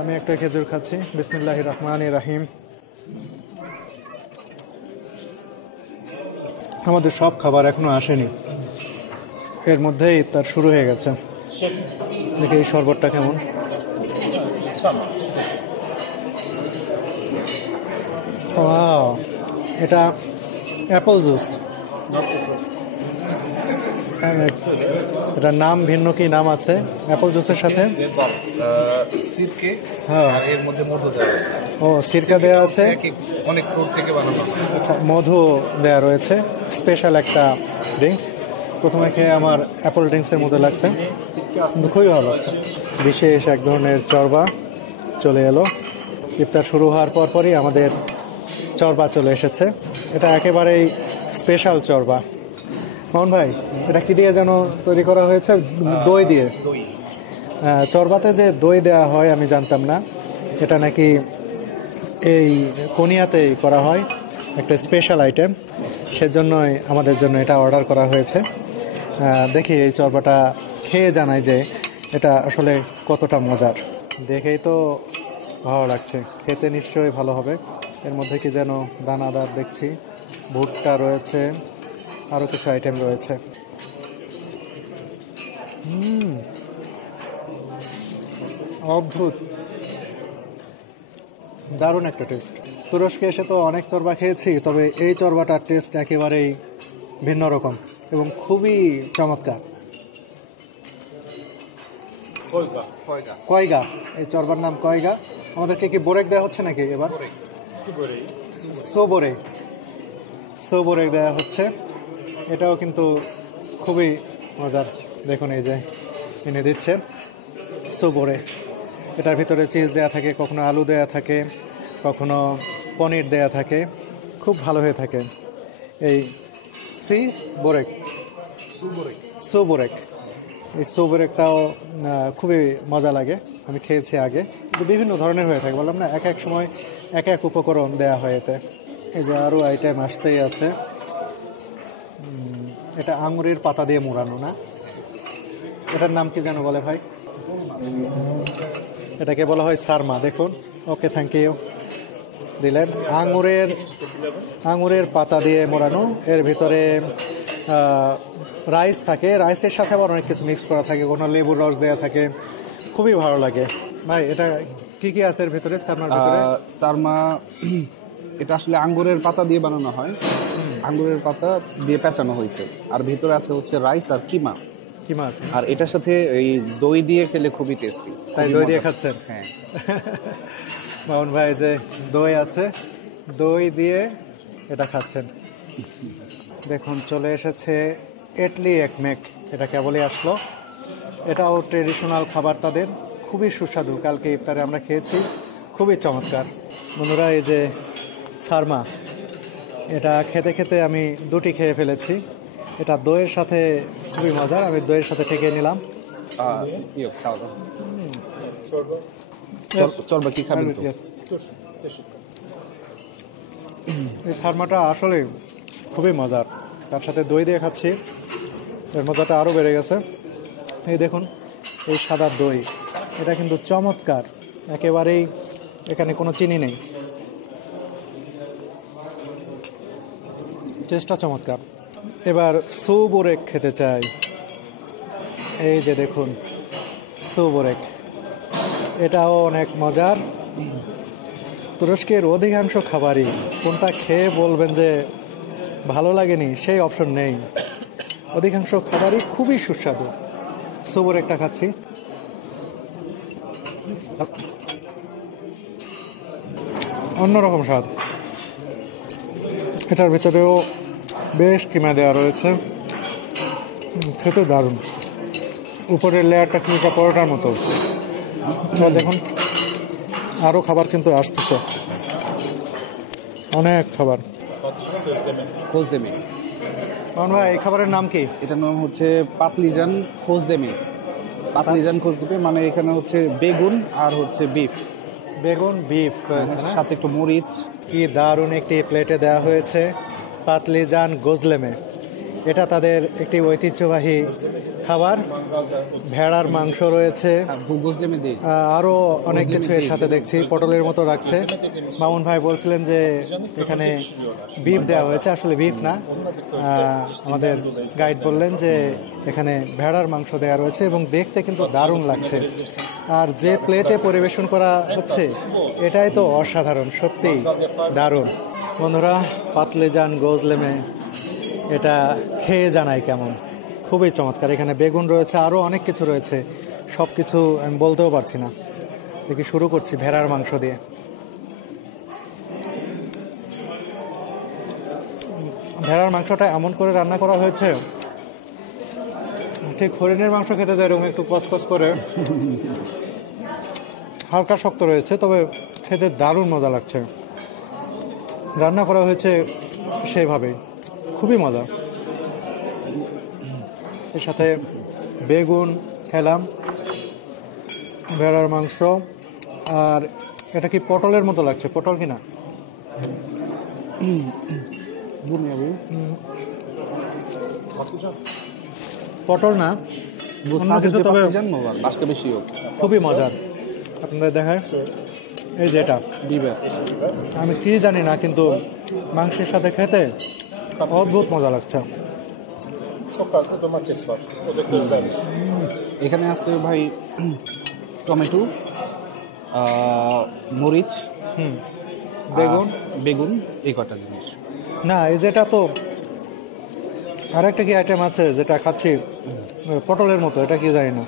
আমি একটা খেজুর খাচ্ছি। বিসমিল্লাহির রহমানির রহিম। আমাদের সব খাবার এখনো আসেনি, এর মধ্যেই ইফতার শুরু হয়ে গেছে। দেখি এই শরবতটা কেমন। ওয়াও, এটা অ্যাপল জুস। এটার নাম ভিন্ন, কি নাম আছে অ্যাপল জুসের সাথে? সিরকে, হ্যাঁ, আর এর মধ্যে মধু দেওয়া আছে। ও সিরকা দেওয়া আছে, অনেক ফ্রুট থেকে বানানো। আচ্ছা, মধু দেওয়া রয়েছে। স্পেশাল একটা ড্রিঙ্কস। প্রথমে খেয়ে আমার অ্যাপল ড্রিঙ্কসের মতো লাগছে, কিন্তু খুবই ভালো লাগছে। বিশেষ এক ধরনের চরবা চলে এলো। ইফতার শুরু হওয়ার পরই আমাদের চরবা চলে এসেছে। এটা একেবারেই স্পেশাল চরবা। মোহন ভাই, এটা কি দিয়ে যেন তৈরি করা হয়েছে? দই দিয়ে। চরবাতে যে দই দেওয়া হয় আমি জানতাম না। এটা নাকি এই কোনিয়াতেই করা হয়, একটা স্পেশাল আইটেম। সেজন্যই আমাদের জন্য এটা অর্ডার করা হয়েছে। দেখি এই চরবাটা খেয়ে জানাই যে এটা আসলে কতটা মজার। দেখেই তো ভালো লাগছে, খেতে নিশ্চয়ই ভালো হবে। এর মধ্যে কি যেন দানাদার দেখছি, ভুট্টা রয়েছে, আরও কিছু আইটেম রয়েছে। অদ্ভুত, দারুণ একটা টেস্ট। তুরস্কে এসে তো অনেক চরবা খেয়েছি, তবে এই চরবাটার টেস্ট একেবারেই ভিন্ন রকম এবং খুবই চমৎকার। কয়গা, এই চরবার নাম কয়গা। আমাদেরকে কি বোরেক দেওয়া হচ্ছে নাকি এবার? সোবোরেক দেওয়া হচ্ছে। এটাও কিন্তু খুবই মজার। দেখুন, এই যে এনে দিচ্ছে সোবোরে। এটার ভিতরে চিজ দেয়া থাকে, কখনো আলু দেয়া থাকে, কখনো পনির দেয়া থাকে। খুব ভালো হয়ে থাকে এই সোবোরেক। এই সোবোরেকটাও খুবই মজা লাগে। আমি খেয়েছি আগে, কিন্তু বিভিন্ন ধরনের হয়ে থাকে। বললাম না, এক এক সময় এক এক উপকরণ দেয়া হয় এতে। এই যে আরও আইটেম আসতেই আছে। এটা আঙুরের পাতা দিয়ে মোড়ানো না? এটার নাম কি যেন বলে ভাই? এটাকে বলা হয় সারমা। দেখুন, ওকে, থ্যাংক ইউ দিলেন। আঙুরের পাতা দিয়ে মোড়ানো। এর ভিতরে রাইস থাকে, রাইসের সাথে আবার অনেক কিছু মিক্স করা থাকে, কোনো লেবুর রস দেওয়া থাকে। খুবই ভালো লাগে ভাই। এটা কি কি আছে এর ভিতরে? সারমা এটা আসলে আঙ্গুরের পাতা দিয়ে বানানো হয়। আঙ্গুরের পাতা দিয়ে পেঁচানো হয়েছে, আর ভিতরে আছে হচ্ছে রাইস আর কিমা আছে। আর এটার সাথে এই দই দিয়ে খেলে খুবই টেস্টি। তাই দই দিয়ে খাচ্ছেন? হ্যাঁ। মামুন ভাই, যে দই আছে, দই দিয়ে এটা খাচ্ছেন। দেখুন, চলে এসেছে ইডলি একমেক। এটা কেবলই আসলো। এটাও ট্রেডিশনাল খাবার তাদের, খুবই সুস্বাদু। কালকে ইফতারে আমরা খেয়েছি, খুবই চমৎকার। বন্ধুরা, এই যে সারমা, এটা খেতে খেতে আমি দুটি খেয়ে ফেলেছি। এটা দইয়ের সাথে খুবই মজার। আমি দইয়ের সাথে ঠেকিয়ে নিলাম। চরবা কি খাবেন? এই সারমাটা আসলে খুবই মজার। তার সাথে দই দিয়ে খাচ্ছি, এর মজাটা আরও বেড়ে গেছে। এই দেখুন, এই সাদা দই, এটা কিন্তু চমৎকার। একেবারেই এখানে কোনো চিনি নেই, টেস্টটা চমৎকার। এবার সোবোরেক খেতে চাই। এই যে দেখুন, সোবোরেক, এটাও অনেক মজার। তুরস্কের অধিকাংশ খাবারই কোনটা খেয়ে বলবেন যে ভালো লাগেনি সেই অপশন নেই। অধিকাংশ খাবারই খুবই সুস্বাদু। সোবোরেকটা খাচ্ছি। অন্যরকম স্বাদ। এটার ভিতরেও বেশ কিমা দেওয়া রয়েছে, খেতে দারুণ। উপরের লেয়ারটা কিছুটা পরোটার মতো। দেখুন, আরও খাবার কিন্তু আসতেছে, অনেক খাবার। খোঁজদেমি। ভাই, এই খাবারের নাম কি? এটার নাম হচ্ছে পাতলিজান খোঁজদেমি। পাতলিজান খোঁজদেমি মানে এখানে হচ্ছে বেগুন আর হচ্ছে বিফ। বেগুন বিফ সাথে একটু মরিচ। কি দারুণ একটি প্লেটে দেওয়া হয়েছে পাতলিজান গোজলেমে। এটা তাদের একটি ঐতিহ্যবাহী খাবার। ভেড়ার মাংস রয়েছে, আরো অনেক কিছু এর সাথে দেখছি, পটলের মতো রাখছে। মামুন ভাই বলছিলেন যে এখানে বিফ দেওয়া হয়েছে, আসলে বিফ না। আমাদের গাইড বললেন যে এখানে ভেড়ার মাংস দেওয়া রয়েছে এবং দেখতে কিন্তু দারুণ লাগছে। আর যে প্লেটে পরিবেশন করা হচ্ছে এটাই তো অসাধারণ, সত্যি দারুণ। বন্ধুরা, পাতলে যান গোজলেমে, এটা খেয়ে জানাই কেমন, খুবই চমৎকার। এখানে বেগুন রয়েছে, আরও অনেক কিছু রয়েছে, সব কিছু আমি বলতেও পারছি না। দেখি শুরু করছি ভেড়ার মাংস দিয়ে। ভেড়ার মাংসটা এমন করে রান্না করা হয়েছে, ঠিক হরিণের মাংস খেতে দেয় এরকম একটু কচকচ করে, হালকা শক্ত রয়েছে, তবে খেতে দারুণ মজা লাগছে। রান্না করা হয়েছে সেইভাবেই, খুবই মজা। এর সাথে বেগুন খেলাম, ভেড়ার মাংস, আর এটা কি পটলের মতো লাগছে, পটল কিনা পটল না, খুবই মজার। আপনাদের দেখায় এই যেটা আমি কি জানি না, কিন্তু মাংসের সাথে খেতে অদ্ভুত মজা লাগছে। এখানে আছে ভাই টমেটো, মরিচ, বেগুন, এই কটা জিনিস। না, এই যেটা তো আরেকটা কি আইটেম আছে যেটা খাচ্ছি পটলের মতো, এটা কি জানি না।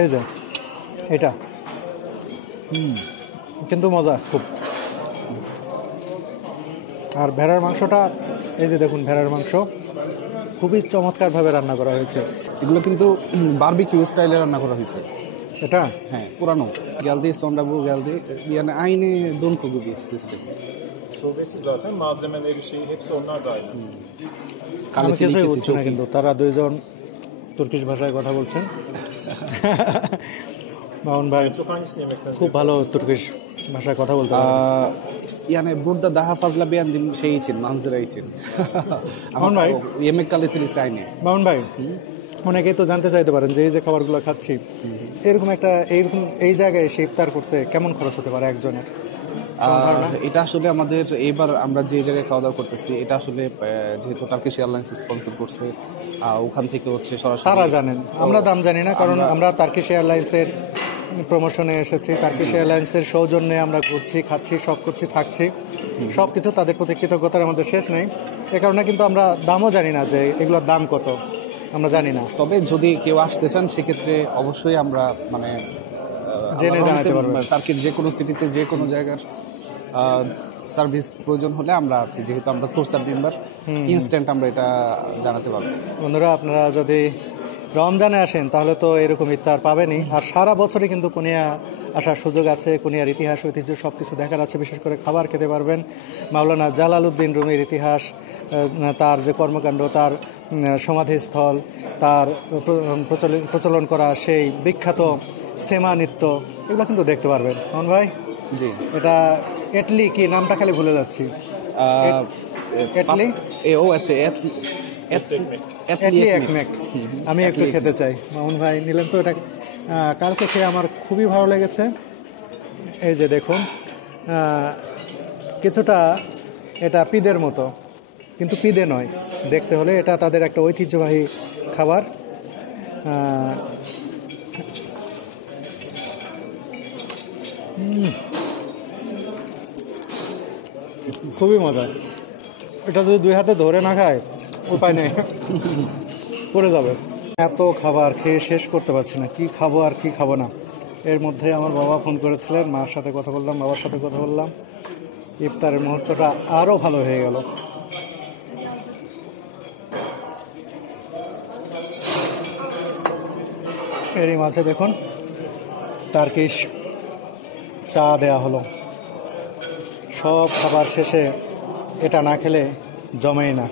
এই যে এটা, কিন্তু মজা খুব। আর ভেড়ার মাংসটা, এই যে দেখুন ভেড়ার মাংস খুবই চমৎকারভাবে রান্না করা হয়েছে। এগুলো কিন্তু বারবিকিউ স্টাইলে রান্না করা হয়েছে। এটা হ্যাঁ, পুরানো geldi sonra bu geldi. Yani aynı don koku bir sistem. Şubesi zaten malzemeleri şeyi hepsi onlar da aynı. আমি কিছুই বুঝছি না, কিন্তু তারা দুইজন তুর্কিশ ভাষায় কথা বলছেন। মামুন ভাই Çok hangisini yemekten খুব ভালো তুর্কিশ ভাষায় কথা বলতে পারেন। Yani burada daha fazla beğendiğim şey için, manzara için. Mamun Bey, yemek kalitesi aynı. Mamun ভাই, অনেকেই তো জানতে চাইতে পারেন যে এই যে খাবারগুলো খাচ্ছি, এরকম এই জায়গায় এসে ইফতার করতে কেমন খরচ হতে পারে একজনের? এটা আসলে আমাদের এবার আমরা যে জায়গায় খাওয়া দাওয়া করতেছি, এটা আসলে যেহেতু টার্কিশ এয়ারলাইন্স স্পন্সর করছে, ওখান থেকে হচ্ছে সরাসরি তারা জানেন, আমরা দাম জানি না, কারণ আমরা টার্কিশ এয়ারলাইন্সের প্রমোশনে এসেছি, টার্কিশ এয়ারলাইন্সের সৌজন্যে আমরা ঘুরছি, খাচ্ছি, সব করছি, থাকছি, সব কিছু তাদের প্রতি কৃতজ্ঞতার আমাদের শেষ নেই। এ কারণে কিন্তু আমরা দামও জানি না যে এগুলোর দাম কত, আমরা জানি না। তবে যদি কেউ আসতে চান সেক্ষেত্রে অবশ্যই আমরা মানে জেনে জানাতে পারবো। টার্কির যে কোনো সিটিতে যে কোনো জায়গার সার্ভিস প্রয়োজন হলে আমরা আছি, যেহেতু আমরা তোরসার মেম্বার, ইনস্ট্যান্ট আমরা এটা জানাতে পারবো। বন্ধুরা, আপনারা যদি রমজানে আসেন তাহলে তো এরকম ইফতার পাবেনই, আর সারা বছরই কিন্তু কোনিয়া আসার সুযোগ আছে। কোনিয়ার ইতিহাস ঐতিহ্য সব কিছু দেখার আছে, বিশেষ করে খাবার খেতে পারবেন। মাওলানা জালালউদ্দিন রুমির ইতিহাস, তার যে কর্মকাণ্ড, তার সমাধিস্থল, তার প্রচলন করা সেই বিখ্যাত সেমা নৃত্য, এগুলো কিন্তু দেখতে পারবেন। মোহন ভাই, জি, এটা এটলি কি নামটা খালি ভুলে যাচ্ছি। এটলি, ও আচ্ছা, এটলি একমেক আমি একটু খেতে চাই। মামুন ভাই নিলেন তো এটা, কালকে খেয়ে আমার খুবই ভালো লেগেছে। এই যে দেখুন, কিছুটা এটা পিদের মতো, কিন্তু পিদে নয় দেখতে হলে, এটা তাদের একটা ঐতিহ্যবাহী খাবার। খুবই মজা। এটা যদি দুই হাতে ধরে না খায় উপায় নেই, পড়ে যাবে। এত খাবার খেয়ে শেষ করতে পারছি না, কি খাবো আর কি খাবো না। এর মধ্যে আমার বাবা ফোন করেছিলেন, মার সাথে কথা বললাম, বাবার সাথে কথা বললাম, ইফতারের মুহূর্তটা আরও ভালো হয়ে গেল। এরই মাঝে দেখুন টার্কিশ চা দেয়া হলো। সব খাবার শেষে এটা না খেলে জমেই না।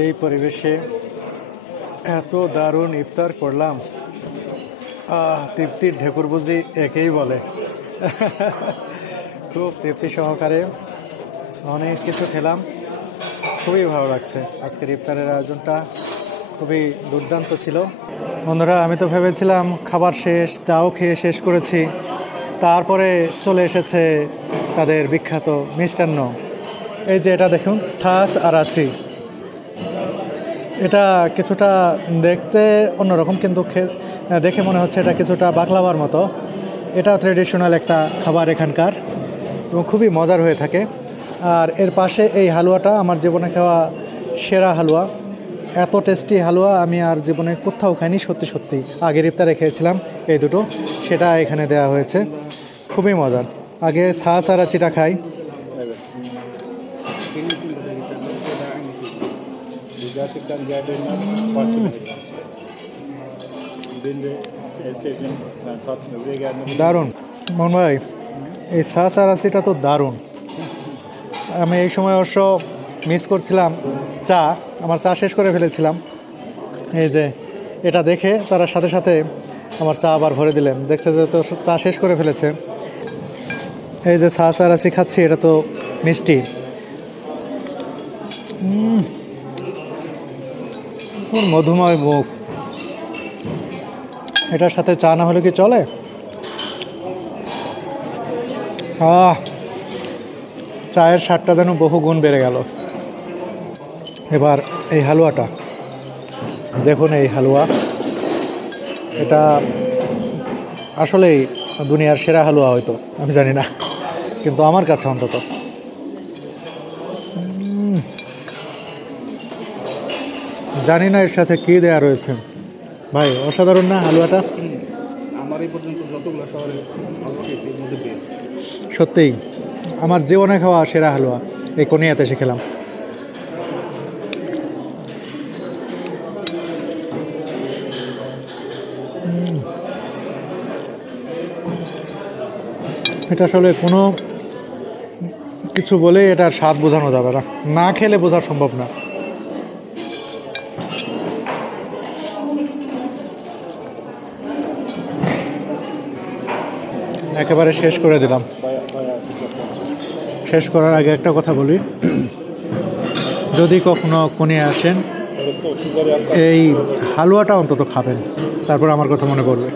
এই পরিবেশে এত দারুণ ইফতার করলাম, তৃপ্তির ঢেকুর বুঝি একেই বলে। খুব তৃপ্তি সহকারে অনেক কিছু খেলাম। খুবই ভালো লাগছে। আজকের ইফতারের আয়োজনটা খুবই দুর্দান্ত ছিল। বন্ধুরা, আমি তো ভেবেছিলাম খাবার শেষ, চাও খেয়ে শেষ করেছি, তারপরে চলে এসেছে তাদের বিখ্যাত মিষ্টান্ন। এই যে এটা দেখুন, ছাঁচ আর আছি। এটা কিছুটা দেখতে অন্যরকম, কিন্তু দেখে মনে হচ্ছে এটা কিছুটা বাকলাওয়ার মতো। এটা ট্রেডিশনাল একটা খাবার এখানকার এবং খুবই মজার হয়ে থাকে। আর এর পাশে এই হালুয়াটা আমার জীবনে খাওয়া সেরা হালুয়া। এত টেস্টি হালুয়া আমি আর জীবনে কোথাও খাইনি। সত্যি সত্যি আগের ইফতারে খেয়েছিলাম এই দুটো, সেটা এখানে দেওয়া হয়েছে, খুবই মজার। আগে ছাঁচ আর আচিটা খাই। Gerçekten diğerlerinden farklı bir benim de sevdiğim yani tatlı buraya geldiğimde দারুণ মন ভাই, এই ছাঁচ আর আচিটা তো দারুণ। আমি এই সময় অবশ্য মিস করছিলাম চা, আমার চা শেষ করে ফেলেছিলাম। এই যে এটা দেখে তারা সাথে সাথে আমার চা আবার ভরে দিলেন, দেখছে যে তো চা শেষ করে ফেলেছে। এই যে ছাঁচ আর আচি খাচ্ছি, এটা তো মিষ্টি। মধুময় মুখ, এটার সাথে চা না হলে কি চলে? চায়ের স্বাদটা যেন বহু গুণ বেড়ে গেল। এবার এই হালুয়াটা দেখুন, এই হালুয়া এটা আসলেই দুনিয়ার সেরা হালুয়া হয়তো, আমি জানি না, কিন্তু আমার কাছে অন্তত। জানি না এর সাথে কী দেয়া রয়েছে। ভাই অসাধারণ না হালুয়াটা? আমার এই পর্যন্ত যতগুলো শহরে হালুয়া খেয়েছি এর মধ্যে বেস্ট। সত্যিই আমার জীবনে খাওয়া সেরা হালুয়া এই কোনিয়াতে এসে খেলাম। এটা আসলে কোনো কিছু বলে এটার স্বাদ বোঝানো যাবে না, না খেলে বোঝা সম্ভব না। একেবারে শেষ করে দিলাম। শেষ করার আগে একটা কথা বলি, যদি কখনো কোণে আসেন এই হালুয়াটা অন্তত খাবেন, তারপর আমার কথা মনে পড়বে।